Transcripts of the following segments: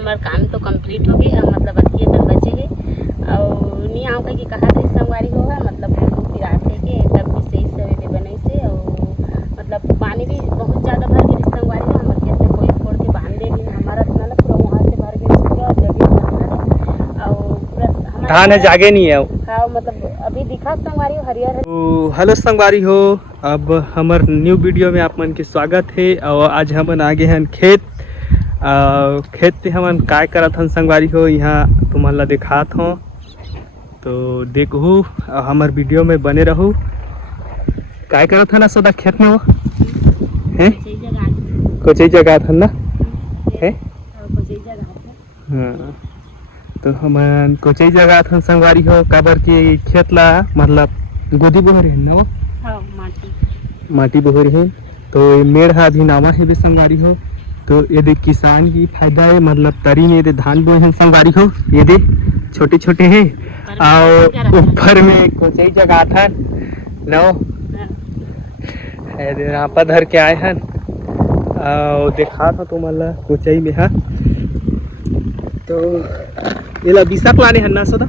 हमारा काम तो कंप्लीट हो गया, मतलब अतिये तक बचे गए और नहीं आओ कहीं कहा थे संगवारी होगा, मतलब फिर आते के तब भी सही सवेरे बने से और मतलब पानी भी बहुत ज़्यादा भर गई संगवारी हो हमारे खेत में कोई फोड़ के बांध दे नहीं हमारा ना पूरा वहाँ से भर गई पूरा जगह और पूरा धान है जागे नहीं है। हाँ मतलब अभी दिखा संगवारी हो हरियर। हेलो संगवारी हो, अब हमार न्यू वीडियो में आप मन के स्वागत है। और आज हमन आगे हैं खेत खेत पे हमन काय करत हन संगवारी हो, यहाँ तुमन ला दिखात हो तो देखू हमार वीडियो में बने रहू। काय करत हन सदा खेत में वो हैं कोई जगह था ना है। हाँ तो हमन कोई जगह था संगवारी हो काबर की खेत ला मतलब गोदी बोहर है ना वो माटी बोहर है तो मेड़ हा अभी नावा है संगवारी हो। तो ये देख किसान की फायदा है, मतलब तरी में ये धान बोए हैं संगवारी हो, ये देख छोटे छोटे हैं और ऊपर में कोई जगह था ना रापा धर के आए हैं और देखा था तुम्हारा कोचई में है। तो ये ला बिसाक लाने हैं ना सदा,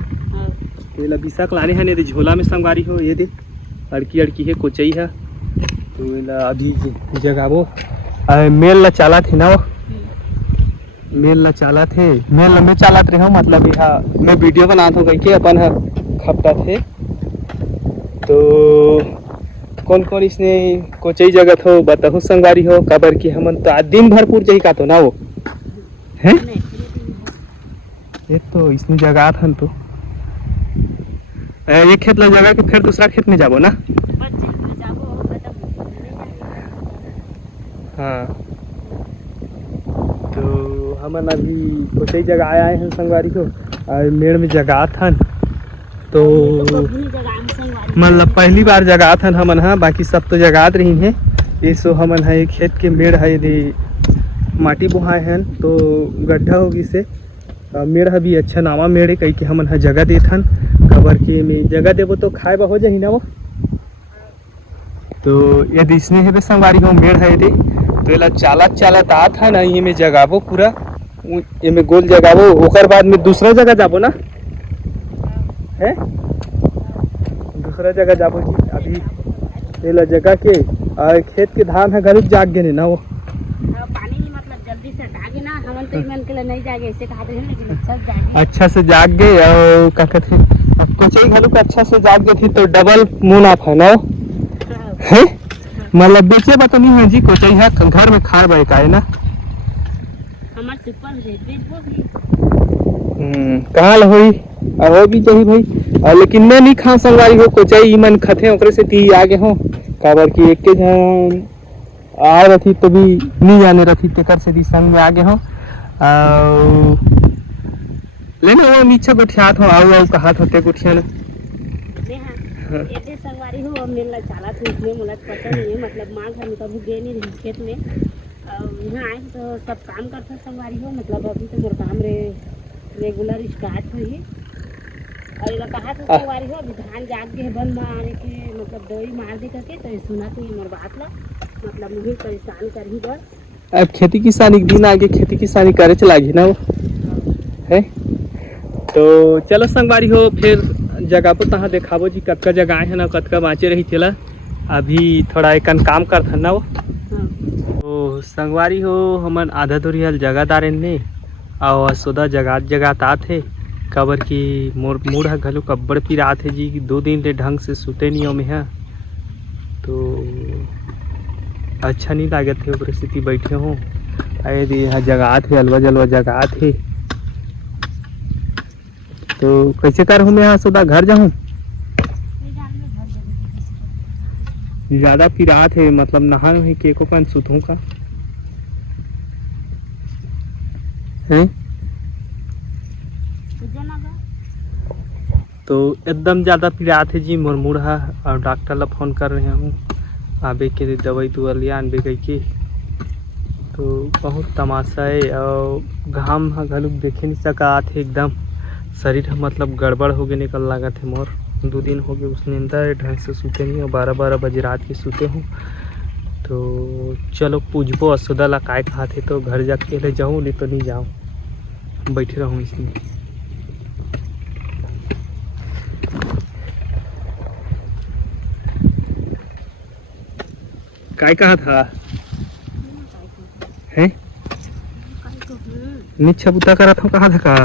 ये ला बिसाक लाने हैं ये झोला में संगवारी हो। ये दे अड़की अड़की है कोचई है तो ये ला अभी जगह वो मेल ला चाला थे ना वो मेल ला चाला थे मेल में चालत रहे हो, मतलब यहाँ मैं वीडियो बनाता हूँ कहीं के अपन खपता थे। तो कौन कौन इसने कोचई जगह हो बताओ संगवारी हो काबर की हमन तो आज दिन भर पूर जाही का तो ना वो है ये तो इसने जगह था तो एक खेत ला जगह के फिर दूसरा खेत में जाबो ना। हाँ तो हमन अभी कोई जगह आए हैं संगवारी को और मेड़ में जगह था तो मतलब पहली बार जगह था हमन हाँ, बाकी सब तो जगह रही है। ये सो हमन है खेत के मेड़ है यदि माटी बोहाए हैं तो गड्ढा होगी से मेड़ भी अच्छा नावा मेड़ कही के हमन जगह देथन कबर के में जगह देवो तो खाए बा हो जाही ना वो। तो यदि इसने है संगवारी हो मेड़ है यदि तो ये चालत चालत आत है ना ये में जगाबो पूरा ये में गोल जगाबो ओकर बाद में दूसरा जगह जाबो ना है दूसरा जगह जाबो जी। अभी ये जगह के खेत के धान है गरीब जाग गए ना वो अच्छा से जाग गए और क्या कहते कोचई घलू अच्छा से जाग गए थी तो डबल मुनाफा ना है, मतलब बेचे बा तो नहीं है जी कोचई है घर में खाए बा का है ना कहाँ ला होई हो भी चाहिए भाई लेकिन मैं नहीं खा संगवारी हो कोचई मन खथे ओकरे से ती आगे हो काबर की एक के जन आ रही तो भी नहीं जाने रही तेकर से दी संग में आगे हो लेने वो नीचे गुठियात हो आओ कहात होते गुठिया ने ऐसे संगवारी हो मेला चाला था इसलिए मुझे पता नहीं है, मतलब माँ घर में कभी गए नहीं रही खेत में यहाँ आए तो सब काम करता संगवारी हो, मतलब अभी तो मेरा काम रेगुलर स्टार्ट हुई है और ये कहा था संगवारी हो अभी धान जाग गए बन मारे के मतलब दवाई मार दे करके तो सुना तो ये मेरे बात ला मतलब मुझे परेशान कर ही बस। अब खेती किसानी के दिन आगे खेती किसानी करे चलागी ना वो है। तो चलो संगवारी हो फिर जगह पर तहाँ देखाबो जी कतका जगह है ना कतका बाँचे रही थेला अभी थोड़ा एक काम करथन ना वो। तो संगवारी हो हमन आधा दूरी हल जगह दारे ने और सोदा जगह थे कबर की मोर मूढ़ घलो कब्बड़ पिरा थे जी 2 दिन ले ढंग से सुते नहीं हो में है तो अच्छा नहीं लागत थे ऊपर स्थिति बैठे हो यदि यहाँ जगह थे अलवा जलवा जगह थे तो कैसे कर हूँ मैं यहाँ सोदा घर जाऊँ ज्यादा पिरात है मतलब नहा नहीं के को कन सुतूं का है तो एकदम ज़्यादा पिरात है जी मोर मुड़ा और डॉक्टर ला फोन कर रहे हूँ आबे के दवाई दुआ लिया अनबे कही के तो बहुत तमाशा है और घाम घलुक देखे नहीं सका थे एकदम शरीर मतलब गड़बड़ हो गए निकल लगा थे मोर 2 दिन हो गए उसने अंदर ढंग से सूते नहीं और 12-12 बजे रात के सूते हूँ। तो चलो पूछबो असुदा ला काय कहा थे तो घर जाके ले जाऊँ नहीं तो नहीं जाऊँ बैठे रहूँ इसमें। काय कहाँ था है नीचा बुता करा था कहाँ था का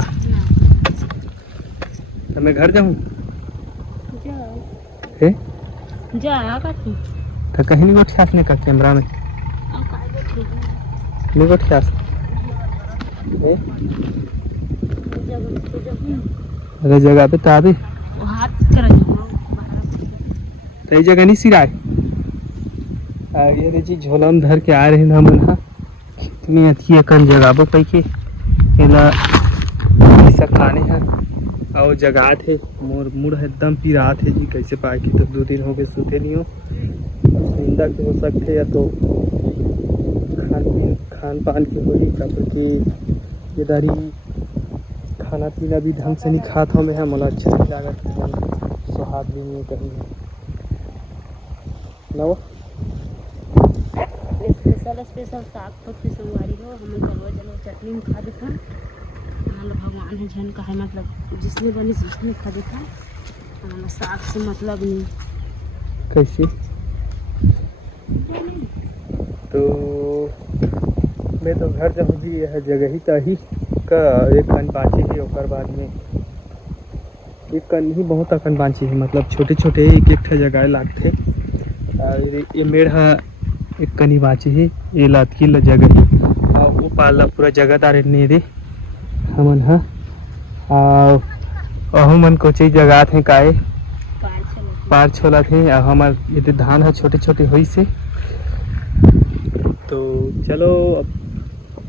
तो मैं घर जाऊँ है तो कहीं नहीं गोठियास नहीं का कैमरा में नहीं गोठियास अरे जगह पे तो अभी तो जगह नहीं सिराए ये रे जी झोला में धर के आ रहे ना मन कितनी अच्छी अकन जगह बो कई के एला ऐसा खाने हैं और जगह थे मोर मुड़ एकदम पिरात है जी कैसे पाए कि तो 2 दिन हो गए सूते नहीं हो जिंदा के हो सकते या तो खान पान के हो ही क्योंकि ये दारी खाना पीना भी ढंग से नहीं खाता हूँ मैं मला अच्छा नहीं लगा स्वाद भी नहीं कहीं ना स्पेशल साग पत्ती संगवारी हो हम जलवा जलवा चटनी में खा देता भगवान है जन का है मतलब जिसने बनी उसने खा देता साग से मतलब नहीं कैसे तो मैं तो घर जब भी यह जगह ही तही का एक कन बाँची है और बाद में एक कन ही बहुत अकन बाँची है मतलब छोटे छोटे एक जगह लागते ये मेढ़ एक कनी बाँची है ये लतकी जगह ही वो पाला पूरा जगह दारे नहीं दे हमन हा अहू मन कोची जगह थे काए पार छोला थे हमार ये धान है छोटे छोटे हुई से तो चलो अब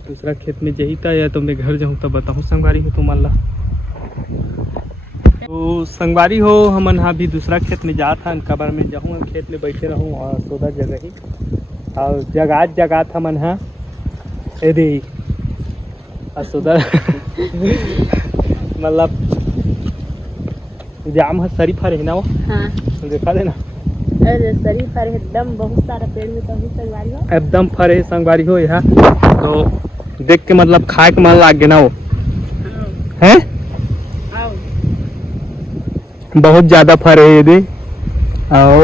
दूसरा खेत में जही था या तो मैं घर जाऊँ तब बताऊँ संगवारी हो तुम ला तो संगवारी हो हमन हाँ भी दूसरा खेत में जा था कबर में जाऊँ खेत में बैठे रहूँ और सोदा जगह ही और जगह था मन हाँ यदि सोदा मतलब जाम है शरीफ है ना वो हाँ देखा देना अरे शरीफ है एकदम बहुत सारा पेड़ में तो संगवारी हो एकदम फरे संगवारी हो यहाँ तो देख के मतलब खाए के मन लाग गया ना वो है बहुत ज्यादा फर है ये और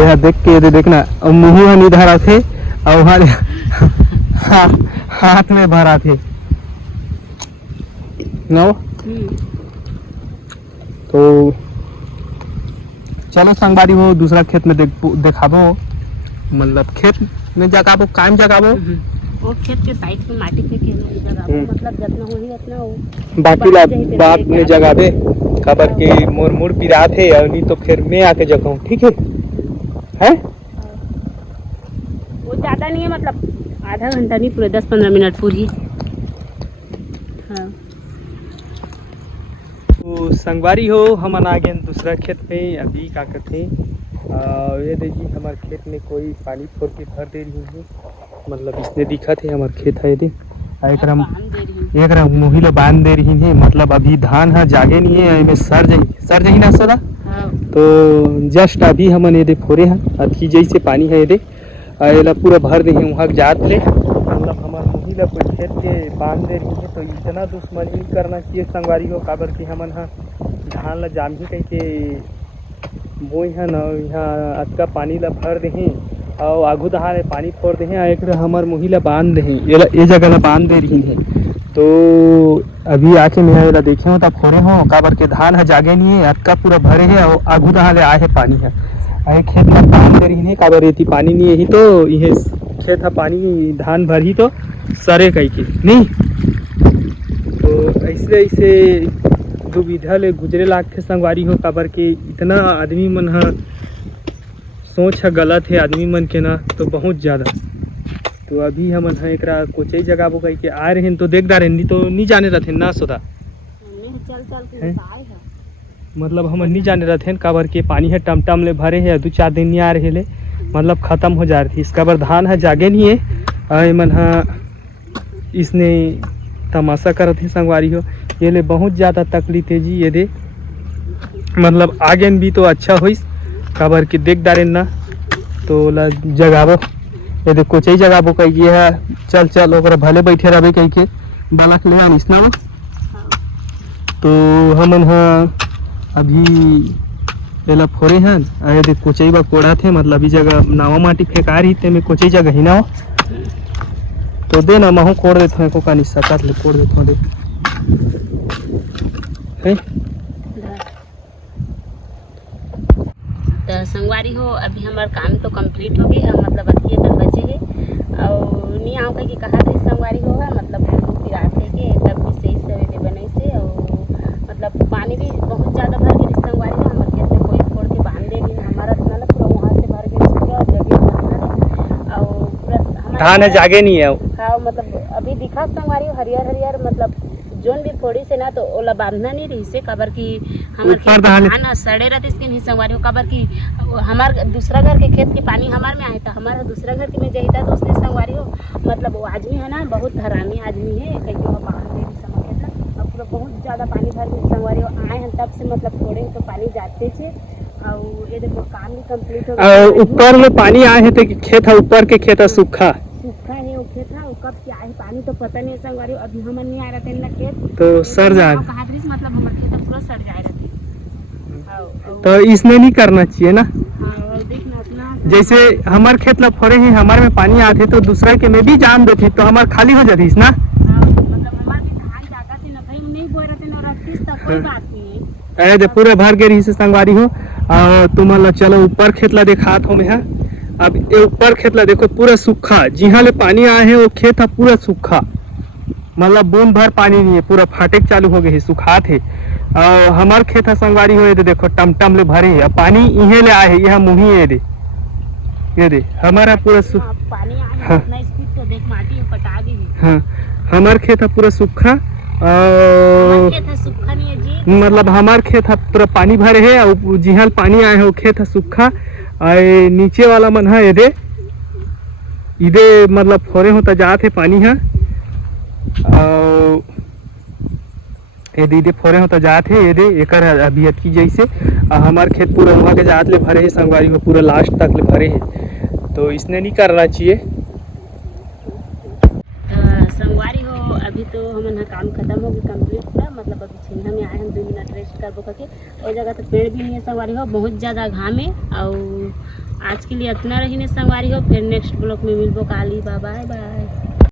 यह देख के ये देखना मुँह नहीं धरा थे और वहाँ हाथ में भरा थे नो तो चलो संगवारी हो दूसरा खेत में देखाबो मतलब खेत में जगाबो कायम जगाबो वो खेत के साइड पे माटी पे जगाबो मतलब जितना होही उतना हो बाकी ला बात में जगाबे खबर के मोर मुड़ पिरात है और नहीं तो फिर मैं आके जगाऊं ठीक है वो ज्यादा नहीं है मतलब आधा घंटा नहीं पूरे 10-15 मिनट पूरी हाँ तो संगवारी हो हम आ गए दूसरा खेत में अभी क्या करते ये देखिए हमारे खेत में कोई पानी फोड़ के भर दे रही है मतलब इसने दिखा थे हमारे खेत है ये एक मुही ला बांध दे रही है मतलब अभी धान है जागे नहीं है में सर जाही ना सोदा तो जस्ट अभी हमन ये फोरे हैं अथी जैसे पानी है ये पूरा भर दे वहाँ जात ले मतलब हमारे मुही ला खेत के बांध दे रही है तो इतना दुश्मनी करना चाहिए संगवारी हो काबर की हमन हाँ धान ला जाम ही कहीं के बोई है ना यहाँ अतका पानी ला भर दे और आगू दहार पानी फोड़ दे एक हमार मुही ला बांध दे ये जगह ला बांध दे रही है तो अभी आके मैं ये देखे हो तब फोड़े हो काबर के धान है जागे नहीं है अतका पूरा भरे है और आगू दहार ले आए है पानी है आए खेत में बांध दे रही है काबर ये पानी नहीं है तो ये खेत है पानी धान भर ही तो सरे कई के नहीं तो ऐसे दुविधा ले गुजरे लागते संगवारी हो काबर के इतना आदमी मन हा सोच है गलत है आदमी मन के ना तो बहुत ज़्यादा तो अभी हम एक कोचई जगह वो कह के आ रहे हैं तो देख रहे नहीं तो नहीं जाने रहते ना सोदा चल मतलब हम नहीं जाने रहते काबर के पानी है टमटम ले भरे है 2-4 दिन नहीं आ रहे ले मतलब ख़त्म हो जा रही थी इसका बार धान है जागे नहीं है मन हाँ इसने तमाशा करते हैं संगवारी हो ये ले बहुत ज़्यादा तकलीफ है जी ये दे मतलब आगे भी तो अच्छा हो काबर के देख डारे ना तो ला जगाबो ये देख कोचई जगाबो कही है चल ओकरा भले बैठे रहे कही के बालक ले आनिस ना वो तो हमन हा अभी एला फोरे हन आए दे कोचई बा कोड़ा थे मतलब ई जगह नावा माटी फेंका रही ते में कोचई जगह ही ना हो तो दे ना महू कोड़ देथो एको कानी सकत ले कोड़ देथो दे है तो संगवारी हो अभी हमार काम तो कंप्लीट हो गए मतलब अभी अपन बचे गए और नहीं आओ के कहा थे संगवारी हो मतलब फिर आते के तब भी सही सवेरे बने से और मतलब पानी भी बहुत ज़्यादा भर गई संगवारी हो हमारे खेत में कोई छोड़ के बांध देगी हमारा नाला पूरा वहाँ से भर गई और जगह और पूरा धान जागे नहीं है हाँ मतलब अभी दिखा संगवारी हो हरियर हरियर मतलब जोन भी फोड़ी से ना तो ओला बांधना नहीं रही से कबर की हमारे धान सड़े रहते इसके नहीं संगवारी हो कबर की हमार दूसरा घर के खेत के पानी हमार में आया था हमारा दूसरा घर के में जाता तो उसने संगवारी हो मतलब वो आदमी है ना बहुत हरामी आदमी है कहीं बांध दे समझ ना पूरा बहुत ज़्यादा पानी भर के संगवारी हो आए हैं तब से मतलब थोड़े तो पानी जाते थे और ये देखो काम भी कंप्लीट हो गया ऊपर में पानी आए हैं तो खेत है ऊपर के खेत है सूखा है वो खेत था कब क्या है पानी तो पता नहीं संगवारी अभी हम नहीं आ रहे थे ना खेत तो सड़ जाए मतलब हमारे खेत पूरा सड़ जा रहे थे तो इसमें नहीं करना चाहिए ना हाँ देखना अपना जैसे हमारे खेत ला फोड़े हैं हमारे में पानी आते तो दूसरा के में भी जान देती तो हमारे खाली हो जाती ना मतलब हमारे भी धान जागा थी ना भाई नहीं बोल रहे थे ना रखती तो कोई बात नहीं है अरे पूरे भर के रही से संगवारी हो तुम चलो ऊपर खेत ला देखा हो मैं अब ये ऊपर खेत ला देखो पूरा सूखा जिहाँ ले पानी आए हैं वो खेत है पूरा सूखा मतलब बूंद भर पानी नहीं है पूरा फाटे चालू हो गए है सूखा थे और हमार खेत है संगवारी हो तो देखो टमटम ले भरे है पानी इहे ले आए है यह मुही ये दे हमारा पूरा पानी आए इतना स्पीड तो देख माटी पटा दी हाँ हमार खेत है पूरा सूखा सूखा नहीं है जी मतलब हमार खेत है पूरा पानी भरे है और जिहाँ पानी आए है वो खेत है सूखा आए नीचे वाला मन है ये इधे मतलब फोरे होता जाते पानी है ये दीदी फोरे होता जाते ये दे एकर अभी अटकी जैसे हमारे खेत पूरा वहाँ के जात ले भरे है संगवारी में पूरा लास्ट तक ले भरे है तो इसने नहीं करना चाहिए संगवारी हो अभी तो हमारा काम खत्म हो गया कंप्लीट पूरा मतलब अभी छिंदा में आए हम 2 मिनट रेस्ट करबो करके और जगह तो पेड़ भी नहीं है संगवारी हो बहुत ज़्यादा घाम है और आज के लिए इतना रही ने संगवारी हो फिर नेक्स्ट ब्लॉग में मिलबो काली बाय बाय।